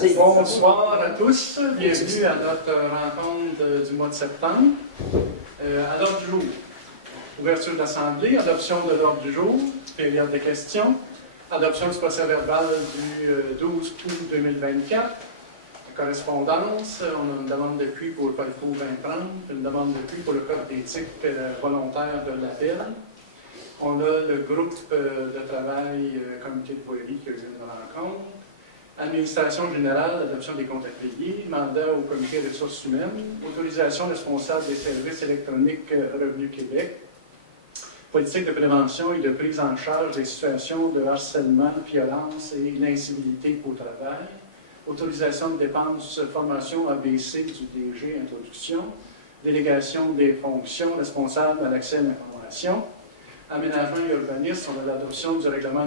Bonsoir à tous, bienvenue à notre rencontre du mois de septembre. À l'ordre du jour, ouverture de l'Assemblée, adoption de l'ordre du jour, période de questions, adoption du procès-verbal du 12 août 2024, correspondance, on a une demande d'appui pour le Palco 2030, une demande d'appui pour le code d'éthique volontaire de l'appel. On a le groupe de travail comité de voirie qui a eu une rencontre. Administration générale, adoption des comptes à payer, mandat au comité des ressources humaines, autorisation responsable des services électroniques Revenu Québec, politique de prévention et de prise en charge des situations de harcèlement, violence et l'incivilité au travail, autorisation de dépenses formation ABC du DG Introduction, délégation des fonctions responsables à l'accès à l'information, aménagement et urbanisme, on a l'adoption du règlement 2024-04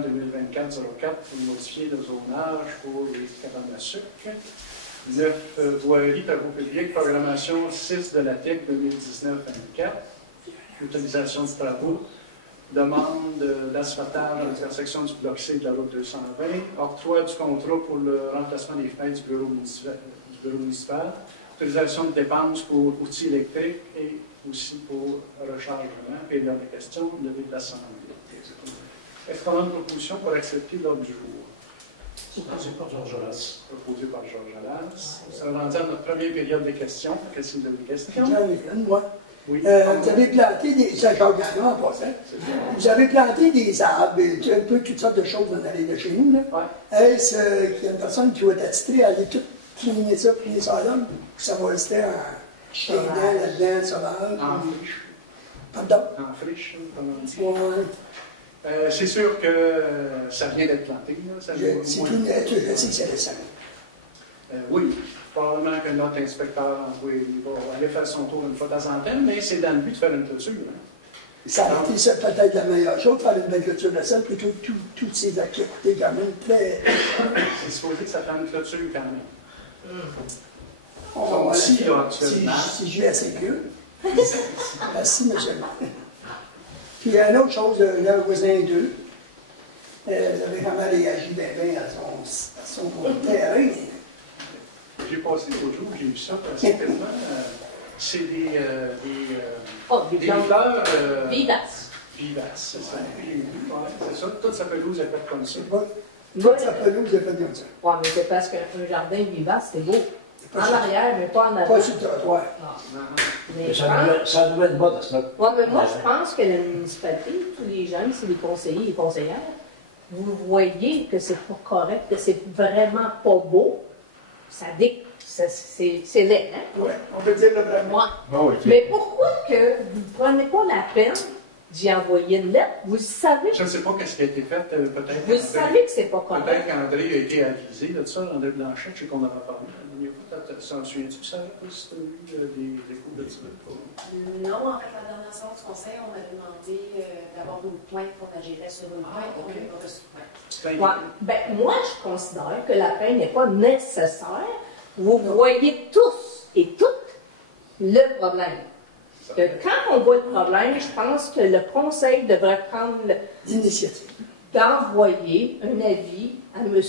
pour modifier le zonage pour les cabanes à sucre. 9, voirie, travaux publics, programmation 6 de la TEC 2019-24, utilisation du travaux, demande d'asphaltage à l'intersection du bloc C de la route 220, octroi du contrat pour le remplacement des fenêtres du bureau municipal, autorisation de dépenses pour outils électriques et aussi pour rechargement, période de questions, levée de l'Assemblée. Est-ce qu'on a une proposition pour accepter l'ordre du jour? Proposé par Georges Alas. Proposé par Georges Alas. Nous sommes rendus à notre première période de questions. Qu'est-ce que vous avez des questions? J'en ai une, moi. Oui. Vous avez planté des... C'est Jacques Gagnon en passant. Vous avez planté des arbres, et un peu toutes sortes de choses dans l'allée de chez nous. Ouais. Est-ce qu'il y a une personne qui va être attitrée à aller tout cleaner ça, là, que ça va rester en chien là-dedans, sauvage? En friche. Pardon? En friche, comme on dit. Ouais. C'est sûr que ça vient d'être planté. C'est tout net, je sais que c'est récent. Oui, probablement que notre inspecteur il va aller faire son tour une fois de temps en temps, mais c'est dans le but de faire une clôture. Hein. Ça a été peut-être la meilleure chose, faire une belle clôture de sol, plutôt toutes ces activités quand même très... C'est supposé que ça fait une clôture quand même. On si, là, actuellement. Si je vais assez vieux. Merci, monsieur. Puis il y a une autre chose, le voisin 2, vous avez vraiment réagi bien à son terrain. J'ai passé l'autre jour, j'ai vu ça, c'est tellement... c'est des fleurs... Vivaces. Vivaces, c'est ça. C'est ça, toute sa pelouse est faite comme ça. Toute sa pelouse est faite comme ça. Oui, mais c'est parce qu'un jardin vivace, c'est beau. En arrière, mais pas en avant. Pas sur le trottoir. Mais Ça devait être bon à ce moment. Oui, mais moi, je pense que la municipalité, tous les gens, c'est les conseillers et conseillères, vous voyez que c'est pas correct, que c'est vraiment pas beau. C'est laid, hein? Oui, on peut dire le vrai mot. Ouais. Mais pourquoi que vous ne prenez pas la peine d'y envoyer une lettre? Vous savez. Je ne sais pas ce qui a été fait, peut-être. Vous savez que c'est pas correct. Peut-être qu'André a été avisé de ça, André Blanchet, je sais qu'on en a parlé. S'en souviens-tu que ça a si tu as eu des coups de tir? Non, en fait, la dernière séance du conseil, on m'a demandé d'avoir une pointe qu'on agirait sur une pointe. OK. On a reçu pointe. Ouais. Ben, moi, je considère que la peine n'est pas nécessaire. Vous voyez tous et toutes le problème. Que quand on voit le problème, je pense que le conseil devrait prendre l'initiative d'envoyer un avis à M.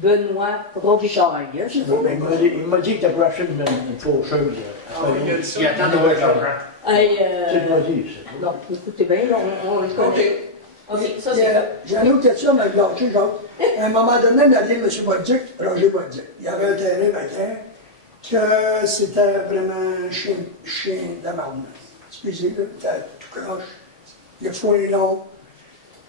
Benoît Robitaille. Il m'a dit que tu as acheté une faucheuse. Il attend de voir l'argent. C'est pas dit, c'est Non, écoutez bien, on le connaît. OK, ça c'est fait. J'ai une autre question, mais lâché, genre. À un moment donné, on a dit M. Bolduc, Roger Bolduc. Il y avait un terrain vacant que c'était vraiment un chien de la marne. Excusez, là, c'était tout croche. Le foin est long.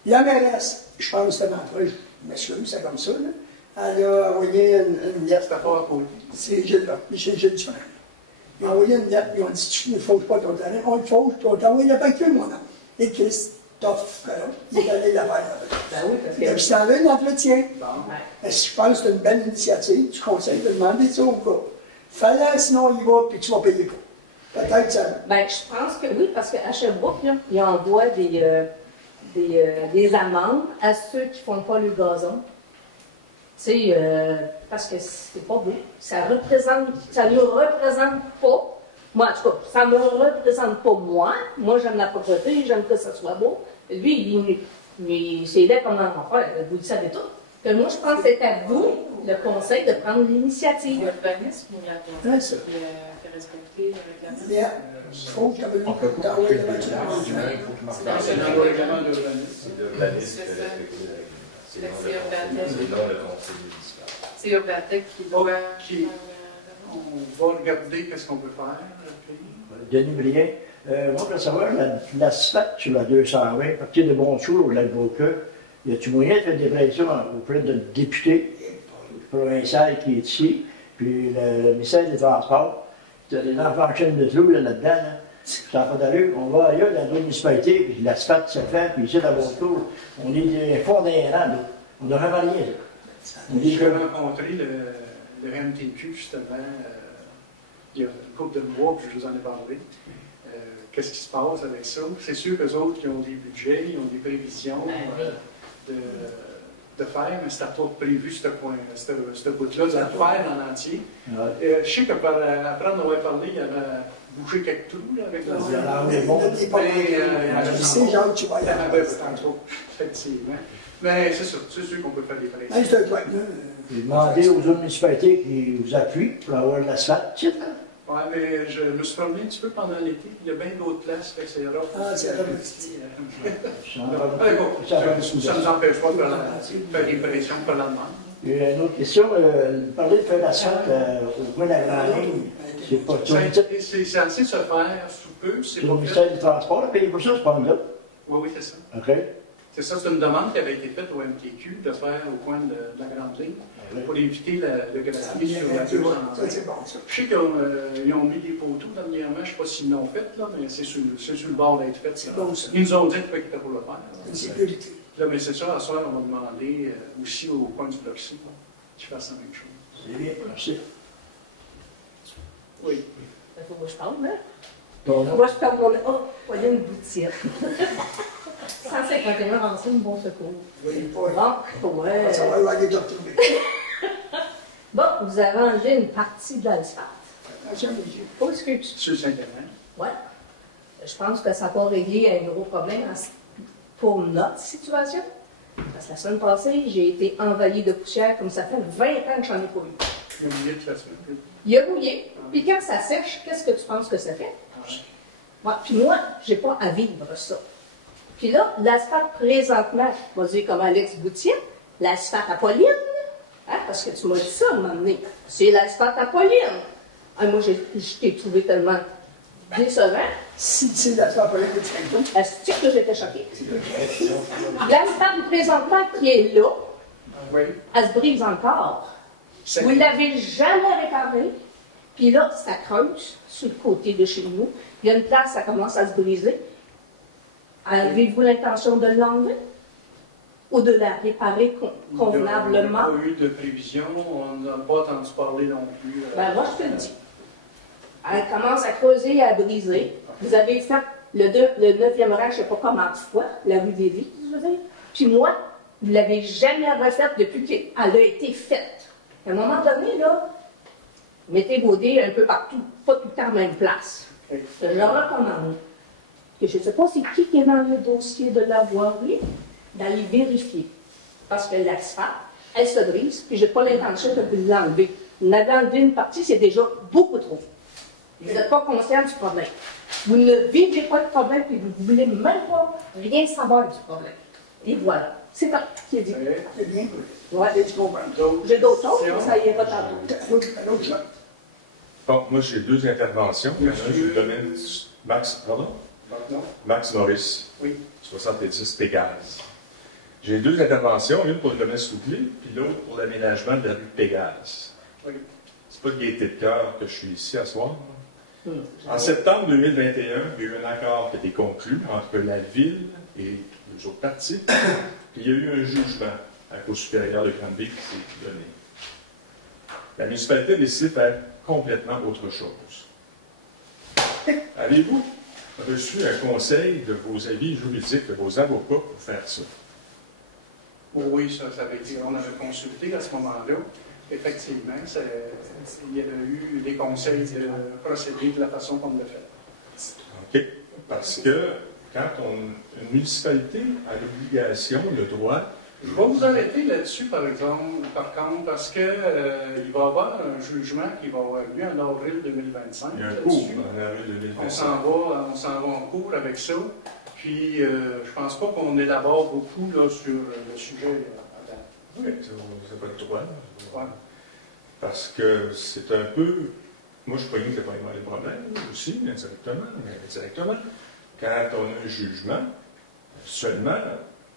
La mairesse, je pense que c'était dans le proche, je m'excuse, c'est comme ça, là. Elle a envoyé une lettre. C'était pas à côté. C'est Michel Gilles Dufresne. Ils ont envoyé une lettre, ils ont dit tu ne fausses pas ton terrain, on le fausse, on t'a envoyé la facture, mon nom. Et Christophe, il est allé la faire. Ben oui, parce Et que. puis ça avait un entretien. Bon. Ouais. Je pense que c'est une belle initiative du conseil de demander ça au cas. Fallait, sinon il va, puis tu vas payer pour. Peut-être ça. Ben, je pense que oui, parce qu'à Sherbrooke, là, ils envoient des amendes à ceux qui ne font pas le gazon. Tu sais, parce que c'est pas beau. Ça ne nous représente pas. Moi, en tout cas, ça ne me représente pas moi. Moi, j'aime la propreté, j'aime que ça soit beau. Lui, c'est laid comme un enfer. Vous le savez tout. Que moi, je pense que c'est à vous le conseil de prendre l'initiative. L'urbanisme ou la Ouais, ça. qui fait respecter le règlement? Il faut qu'il y ait On peut pas couper le règlement, il faut que je marque dans C'est dans le règlement d'urbanisme. C'est l'urbanisme qui fait respecter le règlement. C'est non le conseil municipal. C'est Urbatec qui doit... Ok. On va regarder qu'est-ce qu'on peut faire. Puis... Denis Brien, moi, je veux savoir, l'asphalte sur la 220, à partir de Bonsoul au lac Beauqueux, y a-tu moyen de faire des pressions auprès de notre député provincial qui est ici, puis le ministère des Transports, tu as des enfants en chaîne de clous là-dedans, là. Ça n'a pas d'allure. On va ailleurs dans la municipalité, puis l'asphalte se fait, puis ici, à Bonsoul, on est des fonds d'un rang, là. On n'a vraiment rien, là. J'ai rencontré le MTQ, justement, il y a une couple de mois, puis je vous en ai parlé. Qu'est-ce qui se passe avec ça? C'est sûr qu'eux autres, ils ont des budgets, ils ont des prévisions de faire, mais c'est à toi prévu ce bout-là, de le faire en entier. Ouais. Je sais qu'après on avait parlé, il y avait bouché quelques trous là, avec la c'est genre tu vas y aller. Effectivement. Mais c'est sûr qu'on peut faire des pressions. C'est un truc, là. Demandez aux autres municipalités qui vous appuient pour avoir de l'asphalte. Oui, mais je me suis promené un petit peu pendant l'été. Il y a bien d'autres places, fait que c'est rare. Ah, c'est rare. Ça ne nous empêche pas de faire des pressions pour la demande. Et une autre question, parler de faire l'asphalte au coin de la Grande Ligne, c'est pas tout. C'est censé se faire sous peu, c'est le pas ministère du Transport a payé pour ça, c'est pas là. Oui, c'est ça. OK. C'est ça, c'est une demande qui avait été faite au MTQ de faire au coin de la Grande Ligne pour éviter le gravier sur la 220. Je sais qu'ils ont mis des poteaux dernièrement, je ne sais pas s'ils l'ont fait, là, mais c'est sur le bord d'être fait. Ils nous ont dit qu'ils étaient pour le faire. Une sécurité. Là, mais c'est ça, à soir, on va demander aussi au coin du bloc C qu'ils fassent la même chose. C'est bien, merci. Oui. Il faut que je parle, hein? Ton nom? Moi, je parle de mon... Oh, Pauline Boutier. 151 Renseigne Bon Secours. Oui, Bon, ouais. ça va aller de retrouver. Bon, vous avez enlevé une partie de l'asphalte. Oh, excuse. Sur Saint-Hélène. Ouais. Je pense que ça va régler un gros problème pour notre situation. Parce que la semaine passée, j'ai été envahie de poussière comme ça fait 20 ans que j'en ai pas eu. Il y a mouillé toute la semaine. Il a mouillé. Puis quand ça sèche, qu'est-ce que tu penses que ça fait? Ouais. Puis moi, j'ai pas à vivre ça. Puis là, l'asphalte présentement, je vais dire comme Alex Boutier, l'asphalte à Pauline, hein, parce que tu m'as dit ça à un moment donné, c'est l'asphalte à Pauline. Ah, moi, je t'ai trouvé tellement décevant. Si c'est l'asphalte à Pauline, tu fais quoi? Est-ce que j'étais choquée? L'asphalte présentement qui est là, elle se brise encore. Vous ne l'avez jamais réparée. Puis là, ça creuse sur le côté de chez nous. Il y a une place, ça commence à se briser. Avez-vous l'intention de l'enlever ou de la réparer convenablement? On n'a pas eu de prévision, on n'a pas entendu parler non plus. Ben, moi, je te le dis. Elle commence à creuser et à briser. Vous avez fait le 9e rang, je ne sais pas comment de fois, la rue des Vies, je veux dire. Puis moi, vous ne l'avez jamais refaite depuis qu'elle a été faite. À un moment donné, là, mettez vos dés un peu partout, pas tout le temps à la même place. Je le recommande. Et je ne sais pas c'est qui est dans le dossier de la voirie, d'aller vérifier. Parce que l'asphalte, elle se brise, puis je n'ai pas l'intention de vous l'enlever. Vous en avez enlevé une partie, c'est déjà beaucoup trop. Vous n'êtes pas conscient du problème. Vous ne vivez pas le problème, puis vous ne voulez même pas rien savoir du problème. Et voilà. C'est pas qui est dit. C'est bien. Ouais. J'ai d'autres choses, mais ça ira tantôt. Bon, moi, j'ai deux interventions. J'ai le domaine Max Maurice, oui. 70 Pégase. J'ai deux interventions, une pour le domaine Souclé, puis l'autre pour l'aménagement de la rue Pégase. Oui. C'est pas de gaieté de cœur que je suis ici à soir. En septembre 2021, il y a eu un accord qui a été conclu entre la ville et les autres parties, puis il y a eu un jugement à la Cour supérieure de Granby qui s'est donné. La municipalité a décidé de faire complètement autre chose. Avez-vous reçu un conseil de vos avis juridiques, de vos avocats pour faire ça? Oui, ça avait été, on avait consulté à ce moment-là. Effectivement, il y avait eu des conseils de procéder de la façon qu'on l'a fait. OK. Parce que quand une municipalité a l'obligation, le droit Je vais vous arrêter là-dessus, par contre, parce que il va y avoir un jugement qui va avoir lieu en avril 2025. Il y a un cours en avril 2025. On s'en va en cours avec ça. Puis, je pense pas qu'on élabore beaucoup là, sur le sujet. Là, oui, ça va être droit. ouais. Parce que c'est un peu. Moi, je croyais que c'était pas les problèmes aussi, indirectement, mais directement. Quand on a un jugement, seulement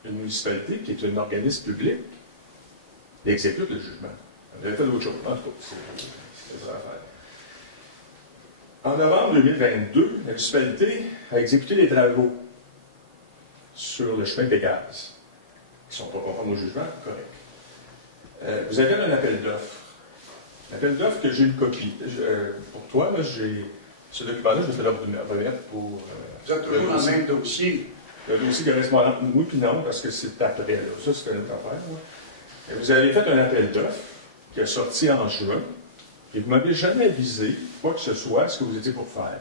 une municipalité qui est un organisme public exécute le jugement. On avait fait d'autres choses. En tout cas, c'est ça à faire. En novembre 2022, la municipalité a exécuté des travaux sur le chemin Pégase, qui ne sont pas conformes au jugement, correct. Vous avez un appel d'offres. L'appel d'offres que j'ai une copie. Pour toi, là, ce document-là, je vais te le remettre pour. Vous êtes toujours dans le même dossier. Le dossier correspondant, oui puis non, parce que c'est après. Là. Ça, c'est une autre affaire. Et vous avez fait un appel d'offres qui est sorti en juin, et vous ne m'avez jamais avisé, quoi que ce soit, ce que vous étiez pour faire.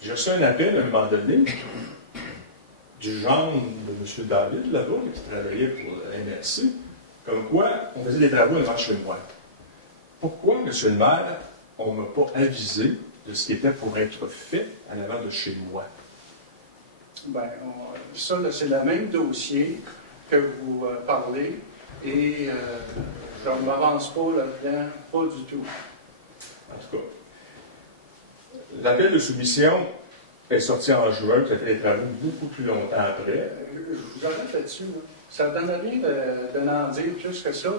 J'ai reçu un appel à un moment donné du genre de M. David, là-bas, qui travaillait pour la MRC, comme quoi on faisait des travaux devant chez moi. Pourquoi, M. le maire, on ne m'a pas avisé de ce qui était pour être fait à l'avant de chez moi? Bien, ça, c'est le même dossier que vous parlez, et je ne m'avance pas là-dedans, pas du tout. En tout cas, l'appel de soumission est sorti en juin, ça fait des travaux beaucoup plus longtemps après. Je vous arrête là-dessus. Là. Ça ne donne rien de n'en dire plus que ça,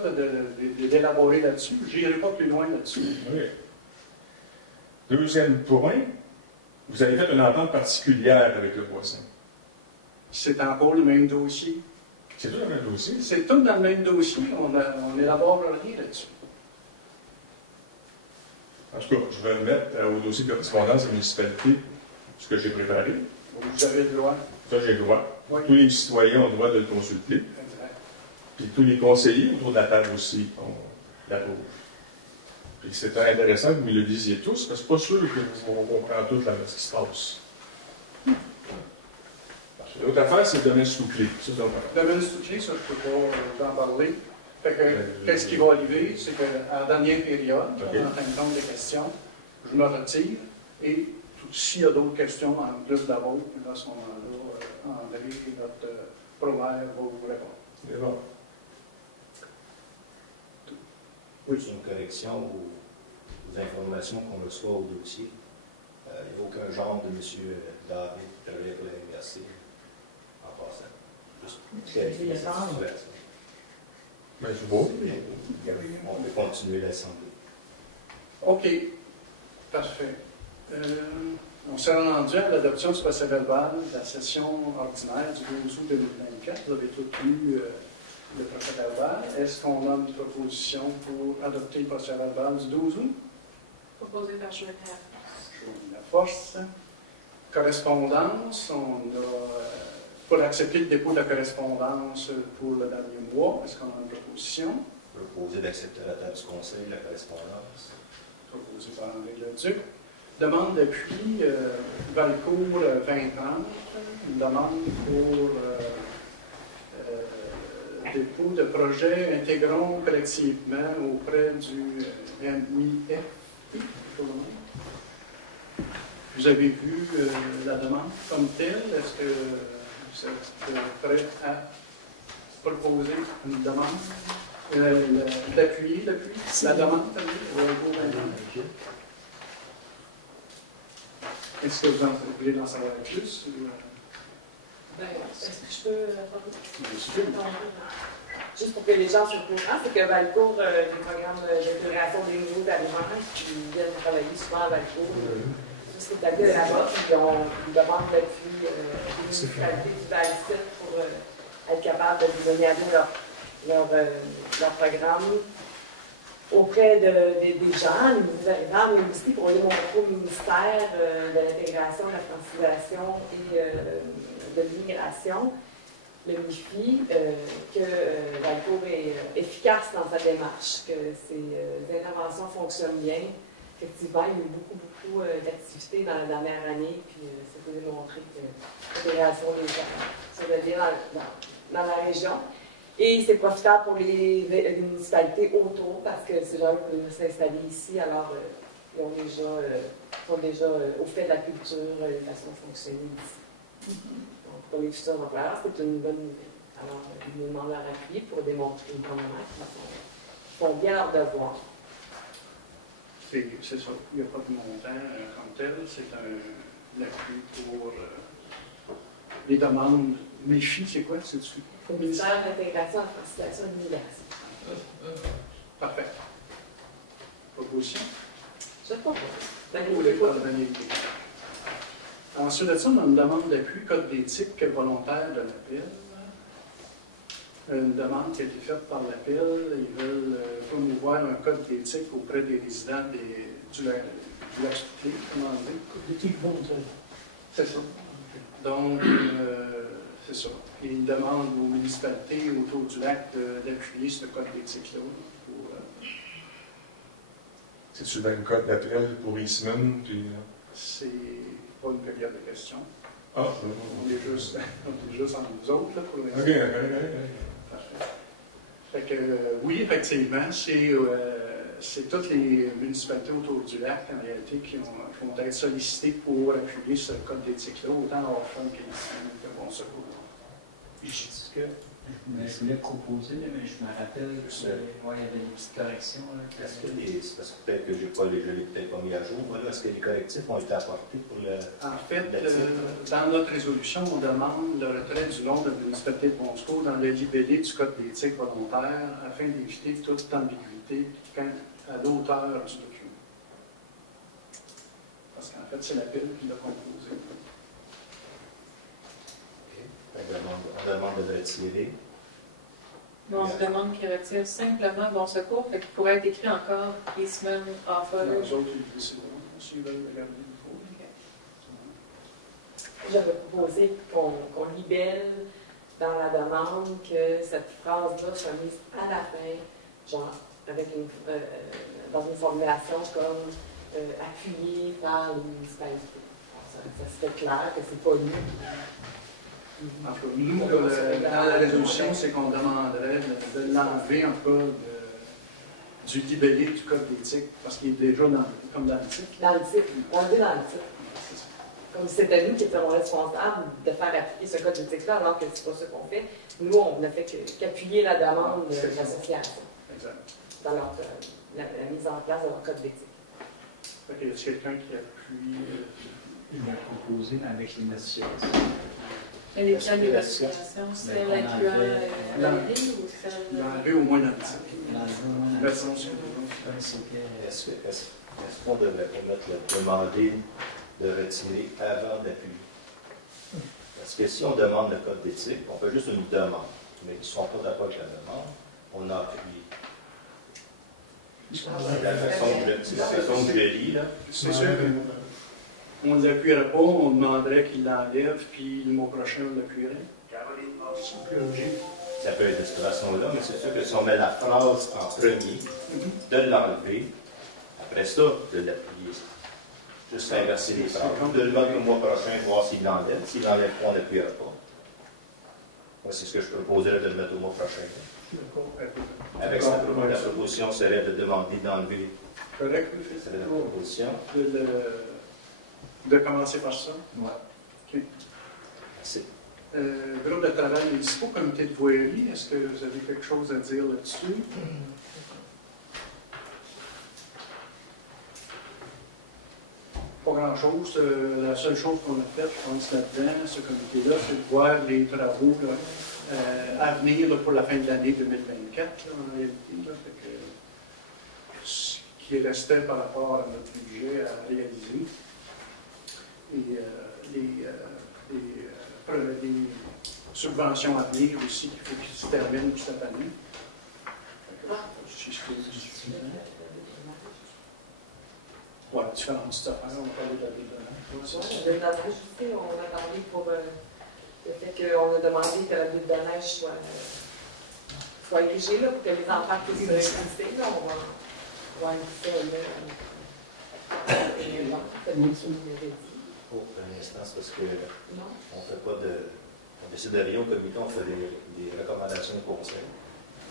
d'élaborer là-dessus. Je n'irai pas plus loin là-dessus. Oui. Deuxième point, vous avez fait une entente particulière avec le voisin. C'est encore le même dossier. C'est tout dans le même dossier? C'est tout dans le même dossier. On n'élabore rien là-dessus. En tout cas, je vais mettre au dossier de correspondance des municipalités ce que j'ai préparé. Vous avez le droit. Ça, j'ai le droit. Oui. Tous les citoyens ont le droit de le consulter. Exact. Puis tous les conseillers autour de la table aussi ont l'approuvent. Puis c'est intéressant que vous me le disiez tous, parce que c'est pas sûr que vous comprend tous ce qui se passe. L'autre affaire, c'est le domaine Stouclé. Ça, c'est Le domaine Stouclé, ça, je ne peux pas en parler. Fait que, qu'est-ce qui va arriver? C'est qu'à la dernière période, Okay. en fin de compte des questions, je me retire et s'il y a d'autres questions en plus de la vôtre, à ce moment-là, André, notre provider, va vous répondre. C'est bon. Oui, c'est une correction aux informations qu'on reçoit au dossier. Il n'y a aucun genre de M. David qui travaille pour la MRC en passant. Juste clarifier cette situation. Ben, c'est beau. On peut continuer l'assemblée. OK. Parfait. On s'est rendu à l'adoption du procès-verbal de la session ordinaire du 12 août 2024. Vous avez tous lu le procès-verbal. Est-ce qu'on a une proposition pour adopter le procès-verbal du 12 août? Proposé par Joël La force. Correspondance. On a, pour accepter le dépôt de la correspondance pour le dernier mois, est-ce qu'on a une proposition? Proposer d'accepter la table du conseil, la correspondance. Proposée par André Leduc. Demande d'appui Valcourt 2030. Une demande pour dépôt de projet intégrons collectivement auprès du MIF. Vous avez vu la demande comme telle. Est-ce que vous êtes prêt à proposer une demande? D'appuyer la demande, Valcourt 2030. Est-ce que vous voulez en savoir plus? Est-ce que je peux juste pour que les gens soient au courant, c'est que Valcourt, des programmes d'intégration des nouveaux aliments qui viennent travailler souvent à Valcourt, c'est établi là-bas, puis on demande l'appui des municipalités du Val-Sud pour être capable de donner à nous leur programme auprès des gens, les nouveaux arrivants, mais aussi pour les montrer au ministère de l'intégration, de la francisation et de l'immigration, le MIFI, que Valcourt est efficace dans sa démarche, que ses interventions fonctionnent bien. Effectivement, il y a eu beaucoup d'activités dans la dernière année, puis ça peut démontrer que l'intégration des gens se veut bien dans la région. Et c'est profitable pour les municipalités autour parce que ces gens peuvent s'installer ici, alors ils sont déjà au fait de la culture, de la façon de fonctionner ici. Donc, pour les futurs employeurs, c'est une bonne nouvelle. Alors, ils nous demandent leur appui pour démontrer vraiment qu'ils font bien leur devoir. C'est ça. Il n'y a pas de montant comme tel. C'est un appui pour les demandes. MEFI, c'est quoi? C'est-tu? Ministère de l'Intégration, de la Francisation et de l'Immigration. Parfait. Proposition? Je propose. Vous voulez pas donner l'idée. Ensuite de ça, on a une demande d'appui, code d'éthique volontaire de l'appel. Une demande qui a été faite par l'appel. Ils veulent promouvoir un code d'éthique auprès des résidents du lac Soufflé, comment dire. Code d'éthique volontaire. C'est ça. Donc, c'est ça. Et ils demandent aux municipalités autour du lac d'appuyer ce code d'éthique-là. C'est-tu le même code d'appel pour Eastman? Puis... C'est pas une période de questions. Ah, on est juste entre nous autres, là, pour l'instant. OK. Parfait. Fait que, oui, effectivement, c'est toutes les municipalités autour du lac, en réalité, qui vont être sollicitées pour appuyer ce code d'éthique-là, autant à Orphan qu'Eastman que Bon Secours. Ce que je voulais proposer, mais je me rappelle qu'il y avait des petites corrections. Est-ce que parce que peut-être que je l'ai peut-être pas mis à jour, voilà, est-ce que les correctifs ont été apportés pour le. En fait, dans notre résolution, on demande le retrait du nom de la municipalité de Bon Secours dans le libellé du code d'éthique volontaire afin d'éviter toute ambiguïté quant à l'auteur du document. Parce qu'en fait, c'est l'appel qui l'a composé. On demande de le retirer. On se demande qu'il retire simplement Bon Secours, fait qu'il pourrait être écrit encore Eastman, Offer. Les autres, ils disent s'ils veulent regarder il faut. J'avais proposé qu'on libelle dans la demande que cette phrase-là soit mise à la fin, genre avec dans une formulation comme appuyée par les municipalités. Ça serait clair que c'est pas nous. En tout cas, nous, dans la résolution, c'est qu'on demanderait de l'enlever en cas du libellé du code d'éthique, parce qu'il est déjà comme dans le titre. Dans le titre, on le dit dans le titre. Comme si c'était nous qui étions responsables de faire appliquer ce code d'éthique-là, alors que c'est pas ce qu'on fait. Nous, on n'a fait qu'appuyer la demande de l'association dans la mise en place de leur code d'éthique. Il y a quelqu'un qui appuie. Il va proposer, mais avec les associations. Et les plans d'évaluation, c'est l'incluant l'enlever ou c'est l'enlever au moins dans le titre. Est-ce qu'on devrait demander de retirer avant d'appuyer? Parce que si on demande le code d'éthique, on fait juste une demande, mais ils ne sont pas d'accord avec la demande, on a appuyé. C'est la façon que je lis, là. C'est sûr qu'on ne l'appuierait pas, on demanderait qu'il l'enlève, puis le mois prochain, on l'appuierait. Ça peut être de cette façon-là, mais c'est sûr que si on met la phrase en premier, de l'enlever, après ça, de l'appuyer. Juste inverser les phrases. De le mettre le mois prochain, voir s'il l'enlève. S'il l'enlève pas, on n'appuiera pas. Moi, c'est ce que je proposerais de le mettre au mois prochain. Avec sa la proposition serait de demander d'enlever. Correct, c'est la proposition. De commencer par ça? Oui. OK. Merci. Groupe de travail municipal, comité de voirie, est-ce que vous avez quelque chose à dire là-dessus? Pas grand-chose. La seule chose qu'on a faite, je pense, là-dedans, ce comité-là, c'est de voir les travaux là, à venir là, pour la fin de l'année 2024, là, en réalité. Là, fait que, ce qui restait par rapport à notre budget à réaliser. Et les subventions à venir aussi, qu'il faut qu'ils se terminent cette année. Oui, différentes affaires, on va parler de la dédonnage. Le dédonnage aussi, on a parlé pour le fait qu'on a demandé que le dédonnage soit érigé là, pour que les enfants puissent se résister. On va inviter Pour un instant, c'est parce qu'on ne fait pas de On décide de rien au comité, on fait des recommandations de conseil.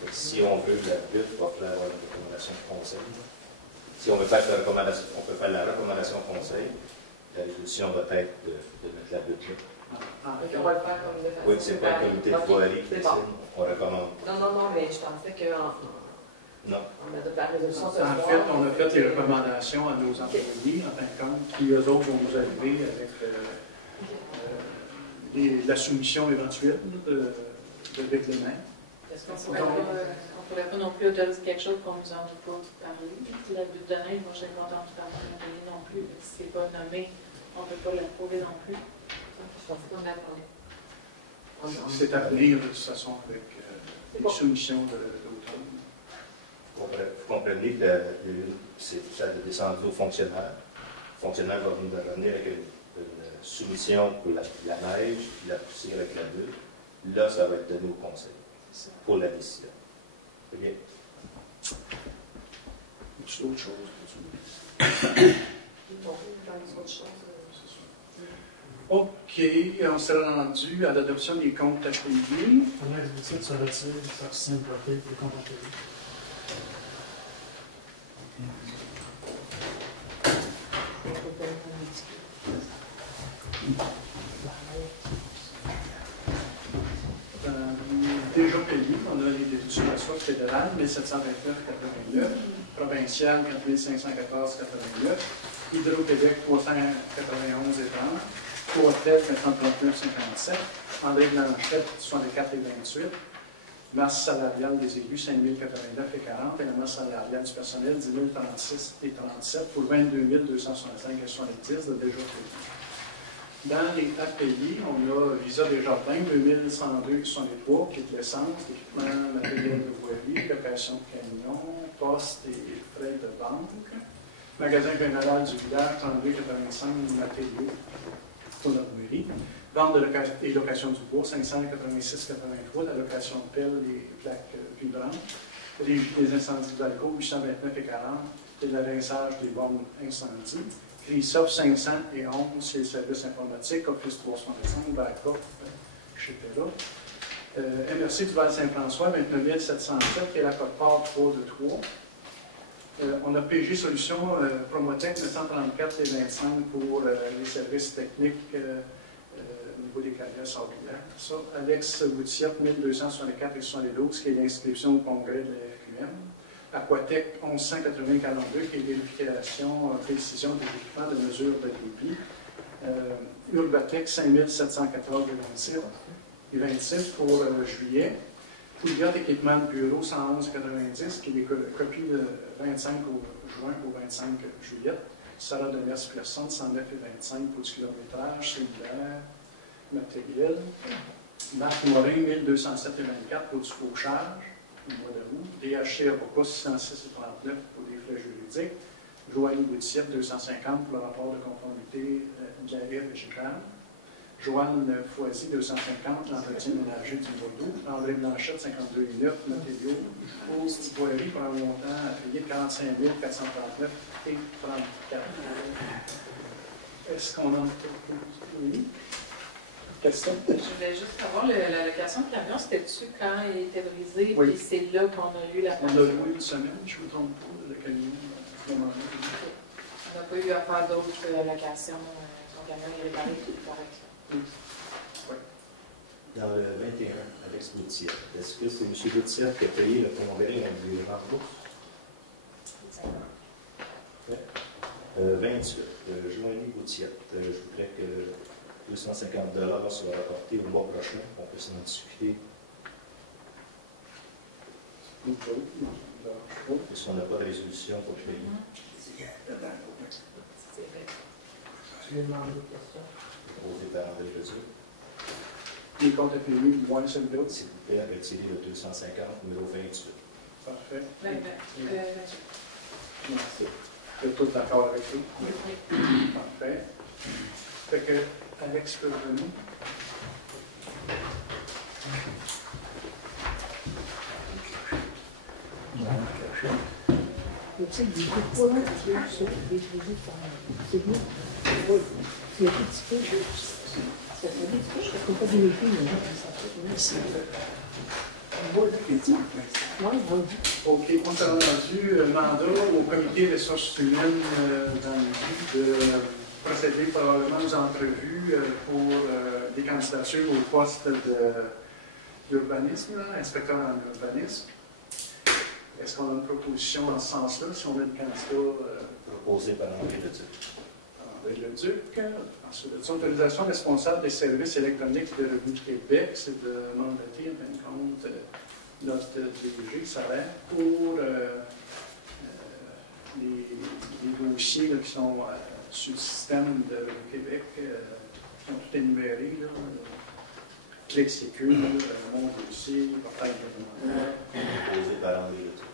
Donc, si on veut la butte, il va falloir avoir une recommandation de conseil. Si on veut faire la recommandation, on peut faire la recommandation de conseil. La résolution va être de mettre la butte là. Donc, on va le faire comme de façon. Oui, c'est pas un comité de voirie qui c'est décide, bon. on recommande. Non, mais je pensais qu'on Non. adopte la résolution ce En soir. fait, on a fait les recommandations à nos employés, en fin de compte, puis eux autres vont nous arriver avec la soumission éventuelle de règlement. Est-ce qu'on ne pourrait pas non plus autoriser quelque chose qu'on nous en a pas parlé? La butte de neige, moi, je n'ai pas entendu parler non plus. Si ce n'est pas nommé, on ne peut pas l'approuver non plus. Je pensais qu'on attendait. C'est à venir, de toute façon, avec les soumissions de l'automne. Vous comprenez que ça a descendu aux fonctionnaires. Le fonctionnaire va venir revenir avec une soumission pour la neige, puis la poussière avec la bulle. Là, ça va être donné au conseil pour la décision. C'est bien. C'est autre chose. OK, on s'est rendu à l'adoption des comptes à payer. Alex, vous dites, ça retire par simpleté pour les comptes à payer. Déjà payé, on a les débuts sur la soie fédérale, 1729,89, provinciale, 4514,89, Hydro-Québec, 391,30, Coatec, 39,57, André Blanchette, 64,28, masse salariale des élus, 5 089,40, et la masse salariale du personnel, 10 036,37, pour 22 265,70 de déjà payé. Dans les API, on a Visa des Jardins, 2102,63, qui est de l'essence, équipement matériel de voirie, location de camion, poste et frais de banque. Magasin général du village, 32,85, matériaux pour notre mairie. Vente et location du bois, 586,83, la location de pelle et plaques vibrantes. Régie des incendies d'alcool, 829,40, et le rinçage des bornes incendies. CRISOF 511, c'est le service informatique, Office 365, backup, etc. MRC du Val-Saint-François, 29 707, et la Côte-Port 3 de 3. On a PG Solutions, Promotech 934,25 pour les services techniques au niveau des carrières sablières. Ça, Alex Woutiette, 1264,72, qui est l'inscription au congrès de la FQM. Aquatec 1180,42, qui est vérification, précision des équipements de mesure de débit. Urbatec 5714,26 pour juillet. Pouliot équipement de bureau 111,90, qui est copie de 25 juin au 25 juillet. Sarah de Mers-Personne 109,25 pour du kilométrage, cellulaire, matériel. Marc Morin 1207,24 pour du fauchage. Mois d'août. DHC Avocat 606,39 pour des frais juridiques. Joanie Boutiette 250 pour le rapport de conformité de la RIA végétale. Joanne Foisy 250 l'entretien ménager du Bordeaux. André Blanchette 52,9 matériaux. Petite voirie pour un montant à payer de 45 439 et 34. Est-ce qu'on en propose? Oui. Question? Je voulais juste savoir, la location de camion, c'était-tu quand il était brisé, Oui. puis c'est là qu'on a eu la On a loué une semaine, je ne me trompe pas, le camion à ce moment-là. On n'a pas eu à faire d'autres locations. Son camion est réparé, tout est correct. Oui. Dans le 21, Alex Boutiette, est-ce que c'est M. Boutiette qui a payé le congrès avec des rembourses? 28, Joanie Boutiette, je voudrais que 250 $ soit rapporté au mois prochain, qu'on puisse en discuter. Parce qu'on n'a pas de résolution pour le payer. Tu lui demandes des questions? Posé par André Leduc. Les comptes à payer, moins celui-là. S'il vous plaît, retirez le 250, numéro 28. Parfait. Merci. Vous êtes tous d'accord avec vous? Oui. Parfait. Fait que Alex peut venir. Tu sais, il est pas loin de ça, des produits. C'est bien. Oui. C'est un petit peu. C'est très difficile, je ne peux pas dire les filles, mais C'est un beau définitif. OK, on s'est rendu mandat au comité des ressources humaines dans le but de procéder probablement aux entrevues pour des candidatures au poste d'urbanisme, inspecteur en urbanisme. Est-ce qu'on a une proposition dans ce sens-là, si on a des candidats Proposé par André Leduc. André Leduc. Ensuite, l'autorisation responsable des services électroniques de Revenu Québec, c'est de mandater, en fin de compte, notre DG salaire pour les dossiers là, qui sont sur le système de Revenu Québec, qui sont tous énumérés. Là, Clic Sécure, mon dossier, portail réglementaire. Proposé par André Leduc.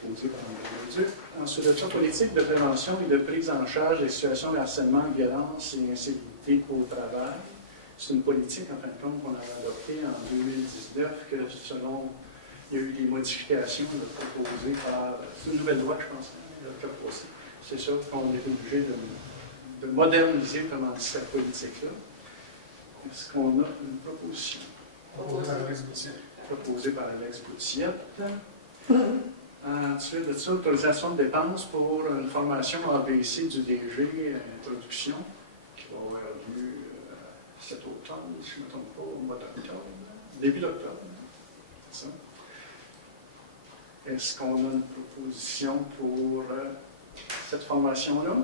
Proposé par André Leduc. Ensuite, la politique de prévention et de prise en charge des situations de harcèlement, violence et insécurité au travail. C'est une politique, en fin de compte, qu'on a adoptée en 2019, que selon, il y a eu des modifications proposées par, c'est une nouvelle loi, je pense, c'est ça qu'on est obligé de moderniser, comment dire, cette politique-là. Est-ce qu'on a une proposition? Proposée par Alex Boutiette. Ensuite de ça, autorisation de dépenses pour une formation ABC du DG Introduction, qui va avoir lieu cet automne, si je ne me trompe pas, au mois d'octobre, début d'octobre. C'est ça. Est-ce qu'on a une proposition pour cette formation-là?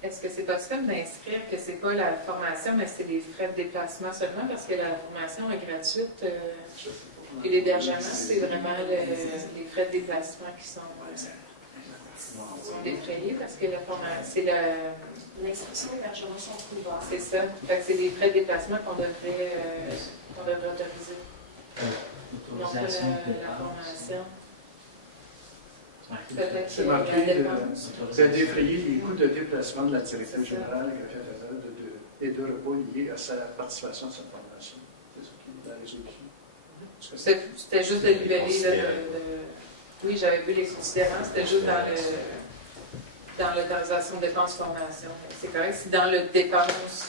Est-ce que c'est possible d'inscrire que ce n'est pas la formation, mais c'est les frais de déplacement seulement, parce que la formation est gratuite et l'hébergement, c'est vraiment les frais de déplacement qui sont défrayés, parce que la formation, c'est L'inscription et l'hébergement sont couverts. c'est ça. Fait que c'est les frais de déplacement qu'on devrait autoriser. Non pas la formation. C'est marqué, c'est défrayer les coûts de déplacement de la directrice générale et de repas liés à sa participation à cette formation. C'est ça qui est la résolution. C'était juste de libérer. Oui, j'avais vu les considérants, c'était juste dans l'autorisation de dépenses formation. C'est correct. Si dans le dépense,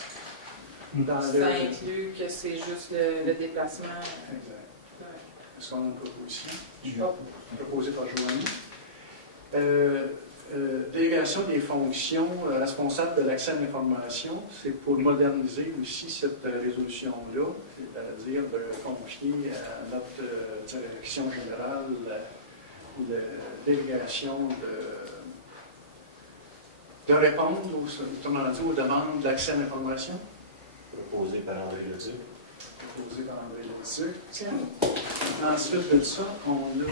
ça inclut que c'est juste le déplacement. Exact. Ouais. Est-ce qu'on a une proposition? Proposée par Joanie. Délégation des fonctions responsables de l'accès à l'information, c'est pour moderniser aussi cette résolution-là, c'est-à-dire de confier à notre direction générale la délégation de répondre aux demandes d'accès à l'information. Proposé par André Leduc. Proposé par André Leduc. Ensuite de ça, on a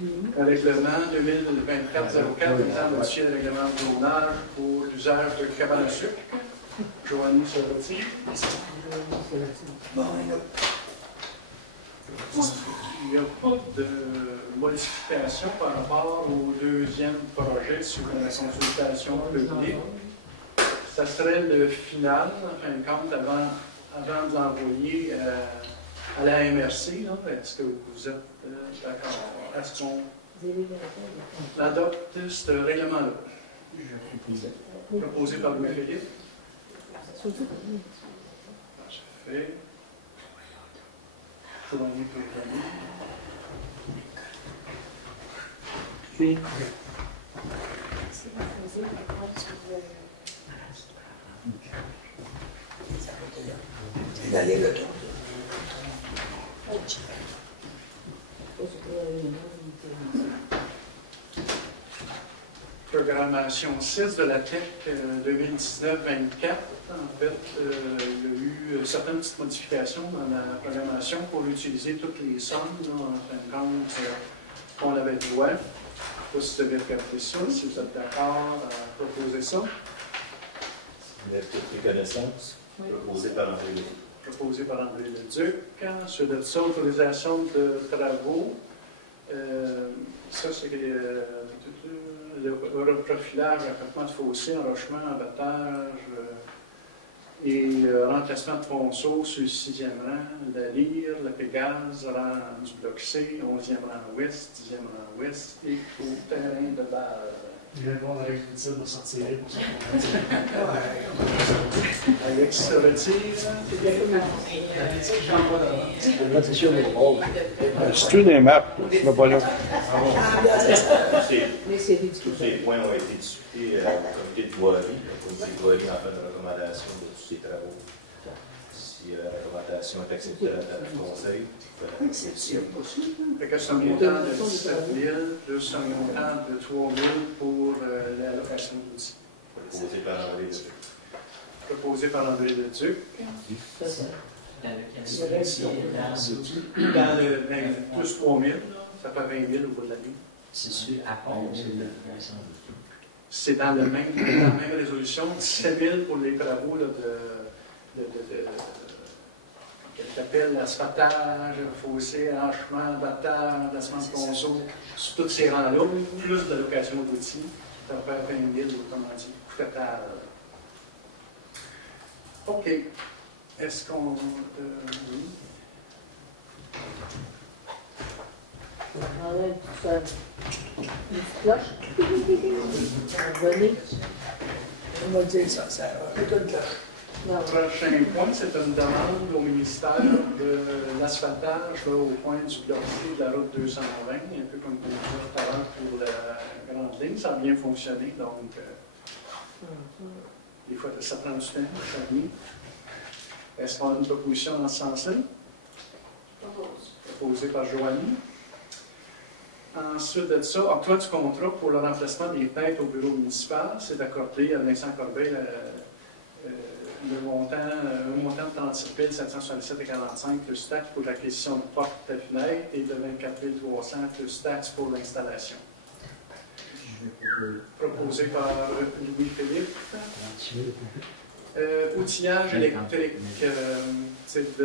le règlement 2024-04 visant à modifier le règlement de zonage pour l'usage de cabane à sucre. Joanie se retire. Il n'y a pas de modification par rapport au deuxième projet sur la consultation publique. Ça serait le final, en fin de compte, avant de l'envoyer à la MRC. Est-ce que vous êtes d'accord? Est-ce qu'on adopte ce règlement-là? Proposé par Louis-Philippe. Parfait. Joanie Prévost. Oui. D'aller le tour. Programmation 6 de la TEC 2019-24. En fait, il y a eu certaines petites modifications dans la programmation pour utiliser toutes les sommes, là, en fin de compte, qu'on avait droit. Je ne sais pas si vous avez regardé ça, si vous êtes d'accord à proposer ça. Vous avez toutes les connaissances. Oui. Proposé par André Leduc. Proposé par André Leduc. Ensuite de ça, autorisation de travaux. Ça, c'est le reprofilage, affectement de fossés, enrochement, abattage et remplacement de ponceau sur le 6e rang, la Lyre, la Pégase, rang du bloc C, 11e rang ouest, 10e rang ouest et au terrain de balle. Je viens de voir avec l'utile de sortir pour ça. Alex se retire. C'est sûr, mais bon. C'est-tu des maps? Je ne pas là. Mais c'est ridicule. Tous ces points ont été discutés au comité de voirie. Le comité de voirie en fait une recommandation de tous ces travaux. Si la recommandation est acceptée à la table du conseil, Fait que c'est un montant de 17 000 plus un montant de 3 000 pour la location d'outils. proposé par André Leduc. Proposé par André Leduc. La location. Dans le plus 3 000, ça fait 20 000 au bout de l'année. C'est sûr, à part de C'est dans la même résolution, 17 000 pour les travaux là, qu'elle appelle l'asphaltage, fossé, hanchement, battage, placement de ponceau, sur tous ces rangs-là, plus de location d'outils, ça va faire 20 000, autrement dit, coût total. OK. Est-ce qu'on... oui. On enlève tout ça. Une petite cloche. On va donner. On va dire ça, ça va être une cloche. Le prochain point, c'est une demande au ministère de l'asphaltage au point du glacier de la route 220, un peu comme on disait tout à l'heure pour la grande ligne. Ça a bien fonctionné, donc des fois ça prend du temps, ça vient. Est-ce qu'on a une proposition dans ce sens-là? Proposée par Joanie. Ensuite de ça, octroi du contrat pour le remplacement des têtes au bureau municipal, c'est d'accordé à Vincent Corbeil un montant de 37 767,45 plus taxes pour l'acquisition de portes et fenêtres et de 24 300 plus taxes pour l'installation. Proposé par Louis-Philippe. Outillage électrique, c'est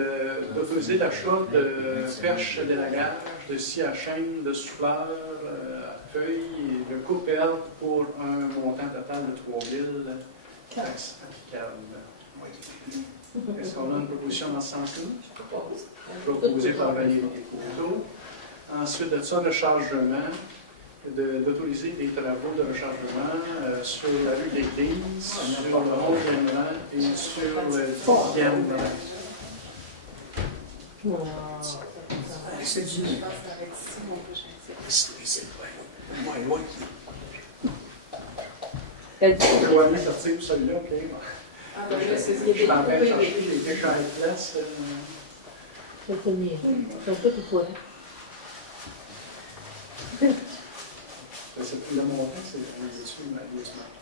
d'autoriser l'achat de perches d'élagage, de scie à chaîne, de souffleurs à feuilles et de coupelles pour un montant total de 3 000 taxes applicables. Est-ce qu'on a une proposition dans ce sens-là? Proposée par Valérie Descoteaux. Ensuite de ça, rechargement, d'autoriser des travaux de rechargement sur la rue de l'Église, sur le 11e rang et sur le 10e rang. C'est du... C'est moins loin. Joanie sortir pour celui-là, OK. Ah, ben là, c'est ce qui Je est suis en train de découpé. chercher les fiches à la place. C'est le premier. Ils sont tous au courant. C'est plus le montant, c'est dessus, mais il est marqué.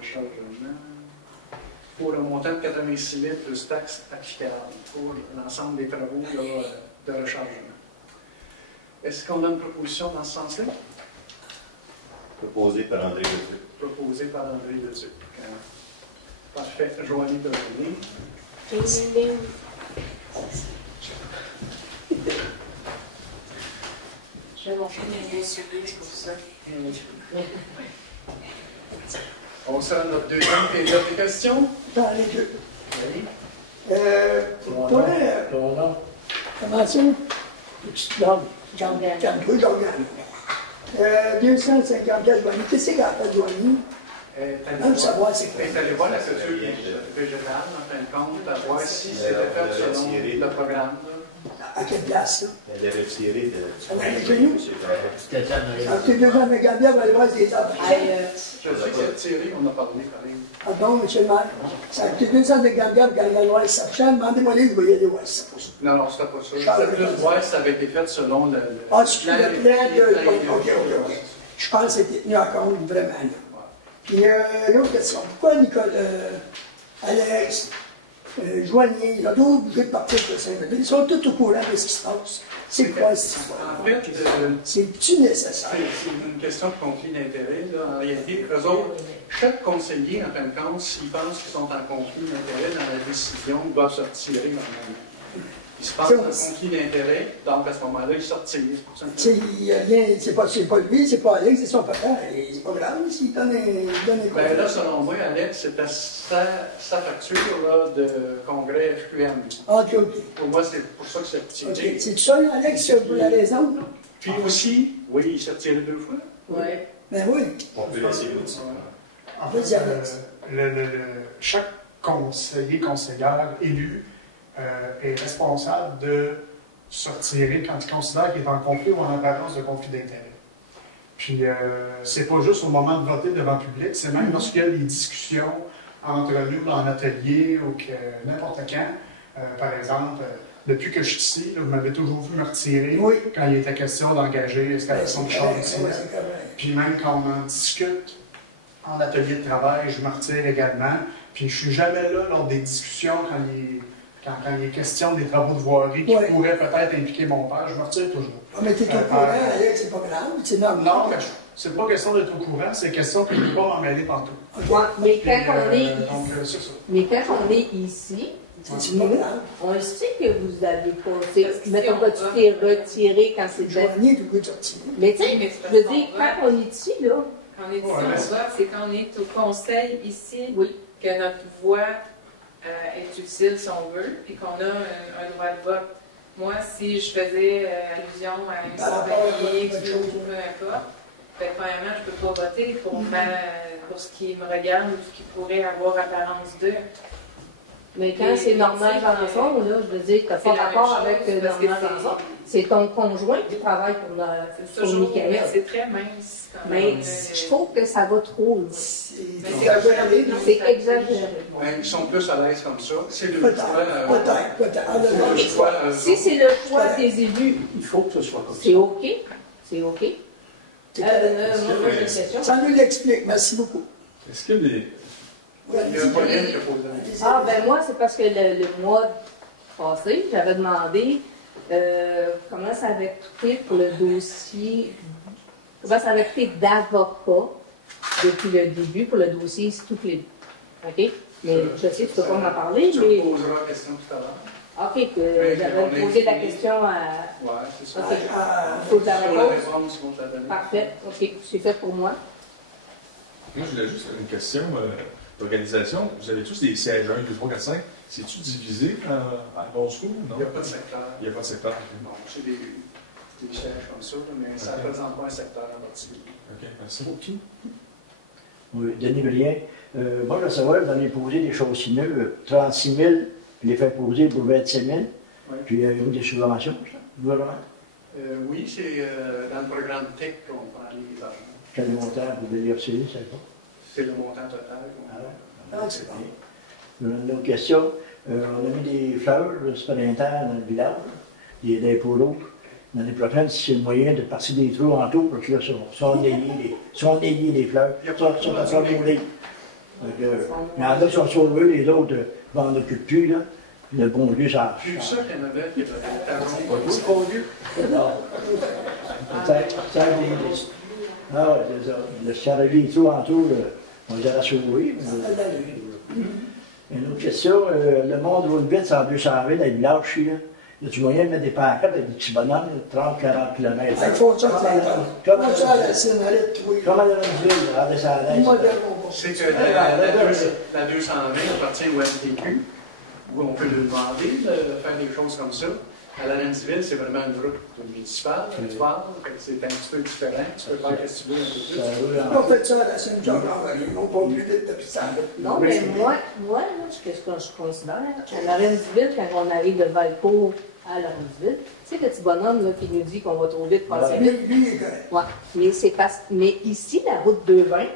Rechargement. Pour un montant de 86 000 plus taxes applicables pour l'ensemble des travaux là, de rechargement. Est-ce qu'on a une proposition dans ce sens-là? Proposé par André Leduc. Proposé par André Leduc. Parfait. Joanie Bernier. Ding, ding, ding. Je vais montrer mes dossiers pour ça. On sera à notre deuxième période de questions. Dans les deux. Oui. Pour toi, comment ça? Jordan. Calme-toi, Jordan. 250 Joanie. Qu'est-ce qu'elle a fait, Joanie? Même savoir c'est quoi. Elle est allée voir la culture végétale, en fin de compte, à voir si c'était fait selon le programme. À quelle place, là? Elle est retirée de... Elle est chez nous. Entre 250 elle va aller voir des arbres. Je sais que c'est tiré, on a parlé pareil. Ah bon, monsieur le maire? Ça a été 250 quand elle va voir sa chaîne. Demandez-moi les, je vais y aller voir ça. Non, non, c'était pas ça. C'était plus voir si ça avait été fait selon le Ah, c'est le plan de... OK. Je pense que c'était tenu en compte, vraiment. Puis, l'autre question. Pourquoi Alex, Joanie, ils ont tous obligé de partir de Saint-Denis? Ils sont tous au courant de ce qui se passe. C'est quoi cette histoire? En fait, c'est-tu nécessaire? c'est une question de conflit d'intérêt. En réalité, eux autres, chaque conseiller, en fin de compte, s'ils pensent qu'ils sont en conflit d'intérêt dans la décision, doivent se retirer normalement. Il se passe un conflit d'intérêts, donc à ce moment-là, il sortit. Il n'y a rien, c'est pas lui, c'est pas Alex, c'est son papa. C'est pas grave s'il donne un Ben là, selon moi, Alex, c'était sa facture là, de congrès FQM. Ah, ok. Pour moi, c'est pour ça que c'est retiré. C'est ça, Alex, pour la raison? Puis aussi, oui, il s'est retiré 2 fois. Oui. Ben oui. On peut essayer aussi. En fait, chaque conseillère élu est responsable de se retirer quand il considère qu'il est en conflit ou en apparence de conflit d'intérêt. Puis, c'est pas juste au moment de voter devant le public, c'est même lorsqu'il y a des discussions entre nous en atelier ou que n'importe quand. Par exemple, depuis que je suis ici, là, vous m'avez toujours vu me retirer quand il était question d'engager l'installation de chars ici. Puis même quand on en discute en atelier de travail, je me retire également. Puis je suis jamais là lors des discussions quand il est question des travaux de voirie qui pourraient peut-être impliquer mon père, je me retire toujours. Ah, mais t'es au courant, Alex, c'est pas grave, c'est normal. Non, mais c'est pas question d'être au courant, c'est question qu'il ne peut pas m'en mêler partout. Ouais, mais quand on est c'est ça. Mais quand on est ici, nous, on sait que vous avez passé. Mettons que tu t'es retiré quand c'était. Mais tu sais, je veux dire, quand on est ici, là. Quand on est ici, on vote, c'est quand on est au conseil ici que notre voix est utile, si on veut, puis qu'on a un droit de vote. Moi, si je faisais allusion à une compagnie, ou peu importe, premièrement, je ne peux pas voter pour ce qui me regarde ou ce qui pourrait avoir apparence d'eux. Mais quand c'est normal Janson, là, je veux dire, tu n'as pas rapport avec normal Janson. C'est ton conjoint qui travaille pour Michael. C'est très mince. Mais je trouve que ça va trop loin. C'est exagéré. C'est exagéré. Ils sont plus à l'aise comme ça. C'est le choix. Si c'est le choix des élus, il faut que ce soit comme ça. C'est OK. C'est OK. Ça nous l'explique. Merci beaucoup. Est-ce qu'il y a des... Il y a un Pauline qui a posé la question. Ah, ben moi, c'est parce que le mois passé, j'avais demandé comment ça avait coûté pour le dossier, comment ça avait coûté d'avocat depuis le début pour le dossier tout clé. OK? Mais je sais que tu ne peux pas m'en parler, Tu mais... me poseras la question tout à l'heure. OK, que j'avais posé la question à... Oui, c'est ça. OK. Il faut que la Sur la réponse. réponse qu'on t'a donnée. Parfait. OK, c'est fait pour moi. Moi, je voulais juste une question d'organisation. Vous avez tous des sièges 1, 2, 3, 4, 5. C'est-tu divisé à bon school? Non? Il n'y a pas de secteur. Il n'y a pas de secteur. Bon, c'est des sièges comme ça, mais ça ne représente pas un secteur en particulier. OK, merci. OK. Oui, Denis Brien. Moi, je veux savoir, vous en avez posé des choses sinueuses, 36 000, puis les faire poser pour 27 000. Oui. Puis il y a eu des subventions, ça, gouvernement. Oui, c'est dans le programme TEC qu'on prend les argent. Quel montant vous devez recevoir, c'est pas? C'est le montant total qu'on a. Ah, c'est bien. Une autre question. On a mis des fleurs ce printemps dans le village, des pots. L'année prochaine, si c'est le moyen de passer des trous en tout, parce que là, sont ennayés les fleurs. Sont à faire mourir. Il y en a qui sont sauvés, les autres n'en occupent plus, là. Le bon Dieu, ça. J'ai vu ça qu'il y en avait qui étaient Pas tout le bon Dieu. Non. Ah oui, c'est ça. Le sarravi et tout en tout, on les a sauvés. Une autre question, le monde roule vite, c'est en 220 dans les villages, je suis là. Y a-tu moyen de mettre des pancartes avec des petits bonhommes, 30-40 km? Il faut ça, comme ça, la scénariste, oui. Comme à la ville, à Dessalines. C'est que la 220 appartient au MTQ, où on peut lui demander de faire des choses comme ça. À la Rennesville, c'est vraiment une route municipale, tu parles, c'est un petit peu différent. Tu peux faire ce que tu veux un peu plus. On fait ça à la Sainte-Jean-Marie, on pas plus vite depuis ça. Non, mais moi là, qu'est-ce que je considère? À la Rennesville, quand on arrive de Valcourt à la Rennesville, tu sais, le petit bonhomme là, qui nous dit qu'on va trop vite passer vite. Lui, il est correct. Ouais, mais ici, la route 220,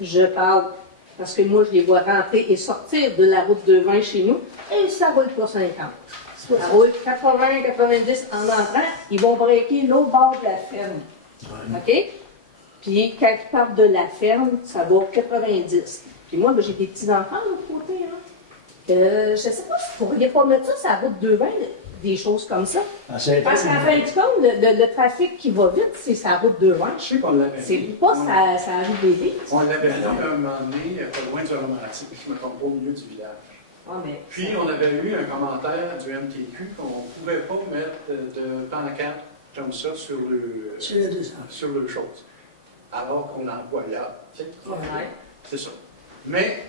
je parle parce que moi, je les vois rentrer et sortir de la route 220 chez nous, et ça roule pas 50. Ça roule 80, 90 en entrant, ils vont breaker l'autre bord de la ferme. OK? Puis quand ils partent de la ferme, ça va 90. Puis moi, j'ai des petits-enfants de l'autre côté. Je ne sais pas si vous ne pourriez pas mettre ça sur la route 220, des choses comme ça. Parce qu'à la fin du compte, le trafic qui va vite, c'est sa route 220. Je sais qu'on l'avait. C'est pas ça arrive des villes. On l'avait là, un moment donné, pas loin du romantique, je me trompe pas, au milieu du village. Ah, mais... Puis, on avait eu un commentaire du MTQ qu'on ne pouvait pas mettre de pancarte comme ça sur le chose. Alors qu'on employeur. Ouais. C'est ça. Mais